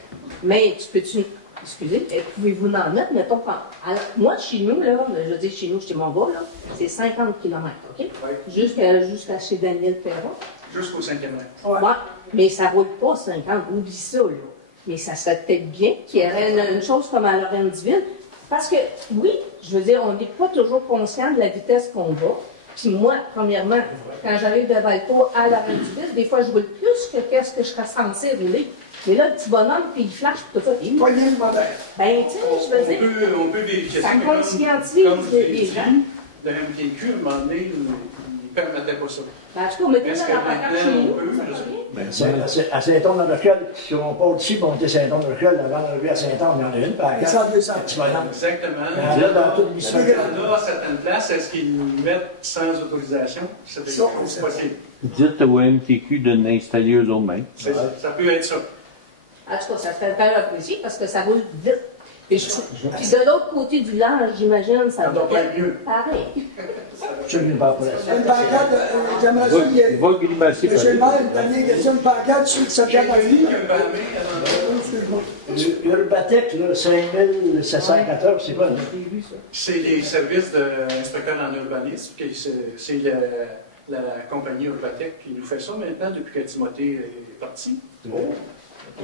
tu peux-tu... Excusez, pouvez-vous en mettre, mettons, alors, moi, chez nous, là, je veux dire chez nous, chez mon gars, là, c'est 50 km, OK? Ouais. Jusqu'à chez Daniel Perron. Jusqu'au 5e rang. Ouais. Mais ça ne roule pas 50, oublie ça, là. Mais ça serait peut-être bien qu'il y ait une chose comme à Lorraine-Divine. Parce que, oui, je veux dire, on n'est pas toujours conscient de la vitesse qu'on va. Puis moi, premièrement, quand j'arrive de Valcourt à Lorraine-Divine, des fois, je roule plus que qu'est-ce que je serais censé rouler. Mais là, le petit bonhomme, puis il flash, puis tout ça. Il pognait le modèle. Ben, tu sais, je veux dire. On peut vérifier ça. Ça mais comme conscientise les gens. De MTQ, à un moment donné, il ne permettait pas ça. Ben, en tout cas, on mettait dans la pancarte chez nous. À Saint-Anne-de-Rochelle, si on part d'ici, on était Saint-Anne-de-Rochelle, avant d'arriver à Saint-Anne, il y en a une par carte. Exactement. Là, dans toute Il y en a à certaines places, est-ce qu'ils nous mettent sans autorisation? C'est possible. Dites au MTQ de l'installer eux-mêmes. Ça peut être ça. En tout cas, ça serait bien apprécié parce que ça roule vite. Puis de l'autre côté du large, j'imagine, ça doit être mieux. Pareil. Je ne vais pas pour ça. Une pancarte, j'aimerais ça. Il va grimacer. Monsieur le maire, une dernière question, une pancarte sur le secteur de la vie. Urbatec, 5714, c'est quoi? C'est les services d'inspecteurs en urbanisme. C'est la compagnie Urbatec qui nous fait ça maintenant depuis que Timothée est parti.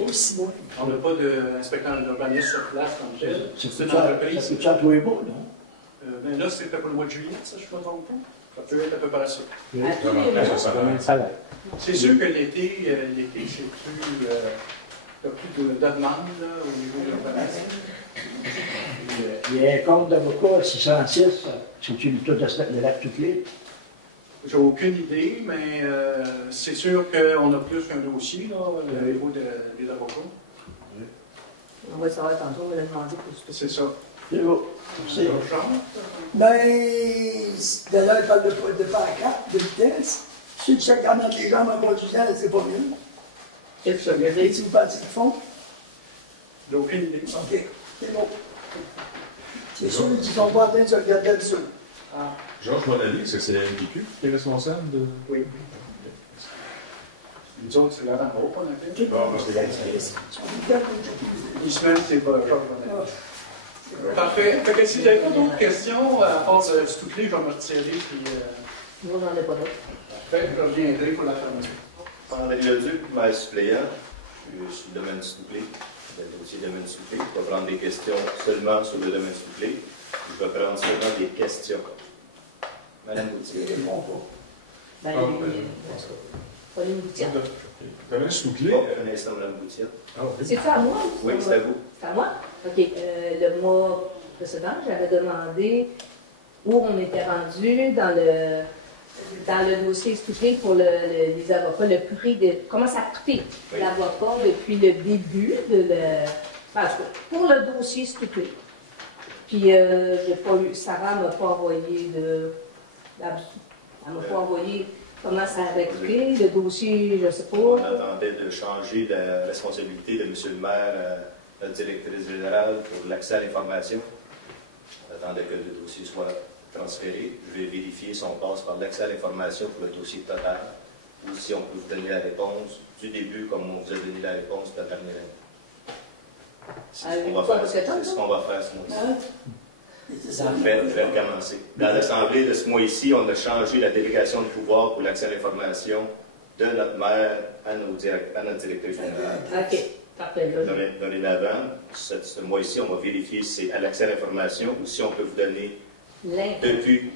Aussi loin. On n'a pas d'inspecteur en urbanisme sur place comme tel. C'est une entreprise. Ça peut-être tous les beaux, non? Mais là, c'était pour le mois de juillet, ça, je ne me trompe pas. Ça peut être à peu près ça. C'est sûr que l'été, c'est plus. Il y a plus de demande là, au niveau de l'urbanisme. Il y a un compte d'avocat 606, c'est-tu tout de lac toutes les? J'ai aucune idée, mais c'est sûr qu'on a plus qu'un dossier là, au niveau des avocats. On va le savoir tantôt, on va le demander pour tout. C'est ça. C'est beau. C'est ben, d'ailleurs, il parle de pancarte, de vitesse. Ceux qui se regardent les jambes en conduisant, c'est pas mieux. Qu'est-ce que ça veut dire? Et si vous pensez qu'ils font? J'ai aucune idée. OK, c'est bon. C'est sûr qu'ils ne sont pas en train de se regarder là-dessus. Georges Monali, est-ce que c'est la MTQ qui est responsable de... Oui. Nous autres, c'est Laurent Gros qu'on appelle. Ismaël, c'est pas Georges Monali. Parfait. Fait que si vous n'avez pas d'autres questions, à part de Stouclé, je vais me retirer. Puis, moi, j'en ai pas d'autres. Parfait, je reviendrai pour la fermeture. André Leduc, maire suppléant. Je suis le domaine Stouclé, le dossier domaine Stouclé. Je vais prendre des questions seulement sur le domaine Stouclé. Je vais prendre seulement des questions. Madame Gauthier. Ben, Pauline Boutière. Domaine Stouclé. Un instant, Madame Gauthier. C'est-tu à moi? Oui, c'est à vous. C'est à moi? OK. Le mois précédent, j'avais demandé où on était rendu dans le dossier Stouclé pour les avocats, le prix de... Comment ça a coûté l'avocat depuis le début pour le dossier Stouclé. Puis, j'ai pas eu... Sarah ne m'a pas envoyé elle m'a pas envoyé comment ça avait coûté, le dossier, je ne sais pas. On attendait de changer la responsabilité de M. le maire à la directrice générale pour l'accès à l'information. On attendait que le dossier soit transféré. Je vais vérifier si on passe par l'accès à l'information pour le dossier total ou si on peut vous donner la réponse du début comme on vous a donné la réponse de la dernière année. C'est ce qu'on va faire ce mois-ci. Je vais recommencer. Dans l'Assemblée de ce mois-ci, on a changé la délégation de pouvoir pour l'accès à l'information de notre maire à notre directeur général. OK, parfait. Dorénavant, ce mois-ci, on va vérifier si c'est à l'accès à l'information ou si on peut vous donner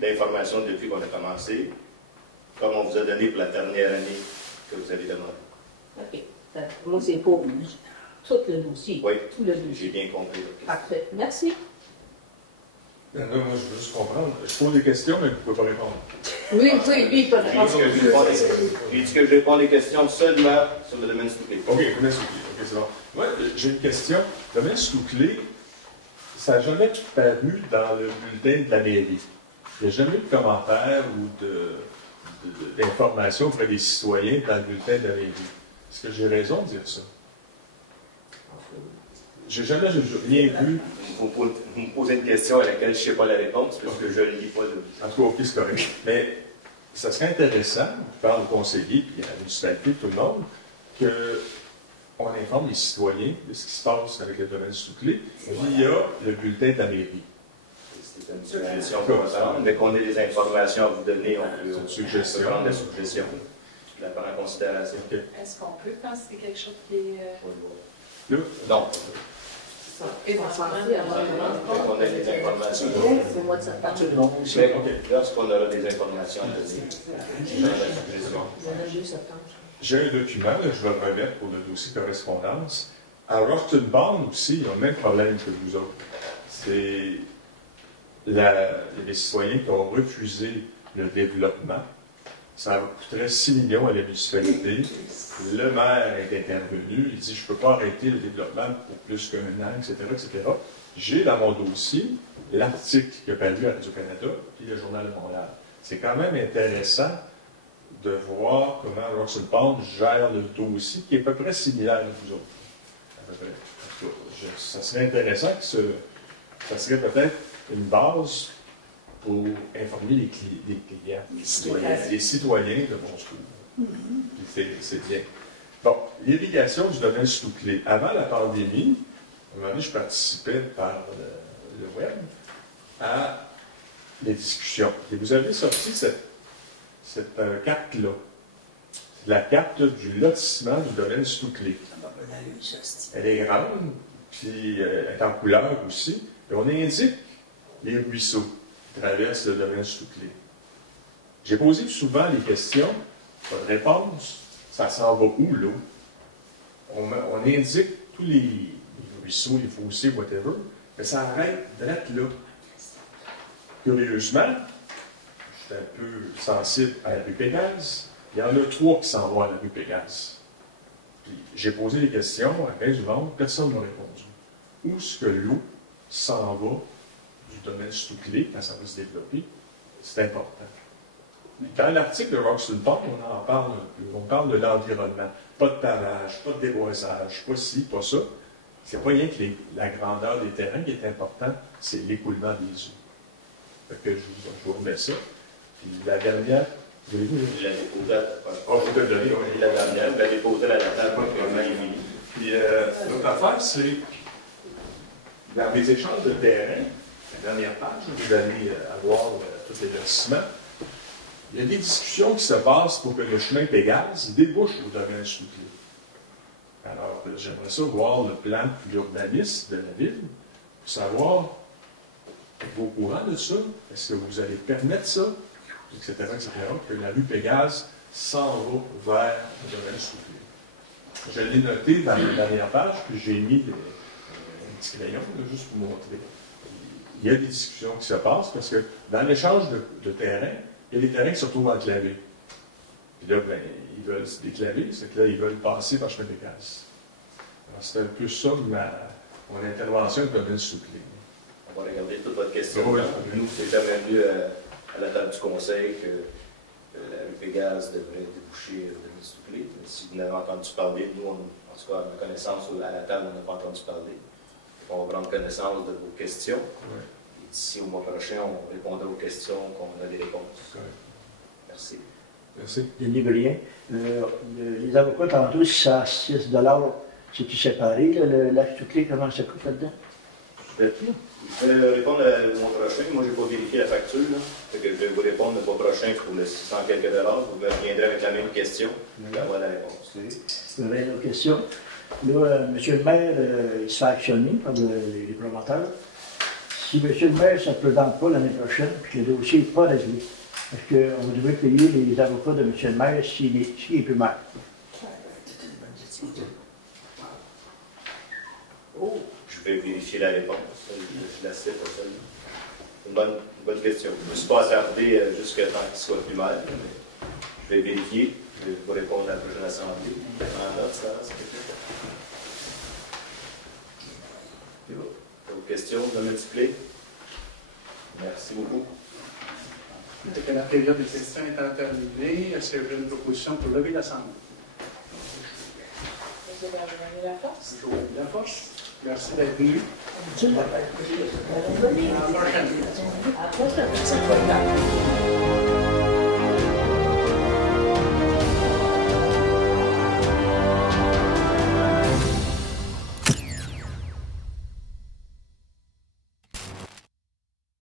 l'information depuis qu'on a commencé, comme on vous a donné pour la dernière année que vous avez demandé. OK. Moi, c'est pour tout le dossier. Oui, tout le dossier. J'ai bien compris. Parfait. Merci. Là, moi, je veux juste comprendre. Je pose des questions, mais vous ne pouvez pas répondre. Oui, il peut répondre. J'ai dit que je réponds les questions seulement sur le domaine Stouclé. OK, domaine Stouclé. OK, c'est bon. Moi, j'ai une question. Le domaine Stouclé, ça n'a jamais paru dans le bulletin de la mairie. Il n'y a jamais eu de commentaires ou d'informations auprès des citoyens dans le bulletin de la mairie. Est-ce que j'ai raison de dire ça? j'ai jamais rien vu. Vous me posez une question à laquelle je ne sais pas la réponse, parce que je ne lis pas le... En tout cas, ok, c'est correct. Mais ça serait intéressant, je parle au conseiller, puis à la municipalité, tout le monde, qu'on informe les citoyens de ce qui se passe avec le domaine sous-clé via le bulletin de la mairie. C'est une suggestion qu'on va prendre. Dès qu'on ait des informations à vous donner, on peut prendre des suggestions. Je la prends en considération. Okay. Est-ce qu'on peut quand c'est quelque chose qui est... Là? Non. On a des informations. C'est le mois de septembre. Lorsqu'on aura des informations à donner, j'ai un document, là, je vais le remettre pour le dossier correspondance. À Roxton Bond aussi, ils ont le même problème que vous autres. C'est les citoyens qui ont refusé le développement. Ça coûterait 6 millions à la municipalité. Le maire est intervenu. Il dit, je ne peux pas arrêter le développement pour plus qu'un an, etc., etc. J'ai dans mon dossier l'article qui a paru à Radio-Canada et le Journal de Montréal. C'est quand même intéressant de voir comment Roxton Pond gère le dossier, qui est à peu près similaire à vous autres. À peu près. Ça serait intéressant que ça serait peut-être une base pour informer les clients, les citoyens de bon secours. C'est bien. Bon, l'irrigation du domaine sous-clé. Avant la pandémie, à un moment donné, je participais par le web à les discussions. Et vous avez sorti cette carte-là. C'est la carte du lotissement du domaine sous-clé. Elle est grande, puis elle est en couleur aussi. Et on indique les ruisseaux qui traversent le domaine sous-clé. J'ai posé souvent les questions, pas de réponse, ça s'en va où l'eau? On indique tous les ruisseaux, les fossés, whatever, mais ça arrête d'être là. Curieusement, je suis un peu sensible à la rue Pégase, il y en a 3 qui s'en vont à la rue Pégase. J'ai posé des questions à 15 monde, personne ne m'a répondu. Où est-ce que l'eau s'en va du domaine sous-clé quand ça va se développer? C'est important. Dans l'article de Roxton Pond, on en parle un peu. On parle de l'environnement. Pas de pavage, pas de déboisage, pas ci, pas ça. C'est pas rien que la grandeur des terrains qui est important, c'est l'écoulement des eaux. Fait que je vous remets ça. Puis la dernière, vous l'avez vu? Je l'avais posée à vous l'avez donné, oui. La dernière, vous l'avez posée à la table. Puis l'autre affaire, c'est dans mes échanges de terrain, la dernière page, vous allez avoir tous les versements. Il y a des discussions qui se passent pour que le chemin Pégase débouche au domaine sous-clé. Alors, j'aimerais ça voir le plan d'urbanisme de la ville pour savoir, êtes-vous au courant de ça? Est-ce que vous allez permettre ça? Etc., que la rue Pégase s'en va vers le domaine sous-clé. Je l'ai noté dans la dernière page, puis j'ai mis un petit crayon, là, juste pour montrer. Il y a des discussions qui se passent parce que dans l'échange de terrain, il y a des terrains qui se retrouvent enclavés. Puis là, ben, ils veulent se déclaver, c'est que là, ils veulent passer par chemin Pégase. Alors, c'est un peu ça mon intervention avec le domaine sous-clé. On va regarder toute votre question. Oui. Nous, c'est jamais venu à la table du conseil que la rue Pégase devrait déboucher au domaine sous-clé. Si vous n'avez entendu parler, nous, en tout cas, à ma connaissance, à la table, on n'a pas entendu parler. On va prendre connaissance de vos questions. Oui. D'ici au mois prochain, on répondra aux questions qu'on a des réponses. Oui. Merci. Merci. Denis Brien. Les avocats, tantôt, c'est à 6 $, c'est-tu séparé, l'acte sous-clé, comment ça coûte là-dedans? Je vais répondre au mois prochain. Moi, je n'ai pas vérifié la facture. Fait que je vais vous répondre le mois prochain pour le 600 quelques dollars. Vous reviendrez avec la même question et avoir la réponse. Une autre question. Là, M. le maire, il se fait actionner par les promoteurs. Si M. le maire ne se présente pas l'année prochaine, puis que le dossier n'est pas réglé, est-ce qu'on devrait payer les avocats de M. le maire s'il est plus maire? Oh, je vais vérifier la réponse. Je la sais pas seule. Une bonne question. Je ne me suis pas attardé jusqu'à temps qu'il soit plus maire, mais je vais vérifier. Je vais vous répondre à la prochaine assemblée. En note, ça, c'est vos questions, de multiplier. Merci beaucoup. Dès que la période des questions est terminée, est-ce que j'ai une proposition pour lever l'Assemblée? Vous avez la force? La force. Merci d'être venu. Tu l'as fait. À la prochaine. À la prochaine. C'est pas grave.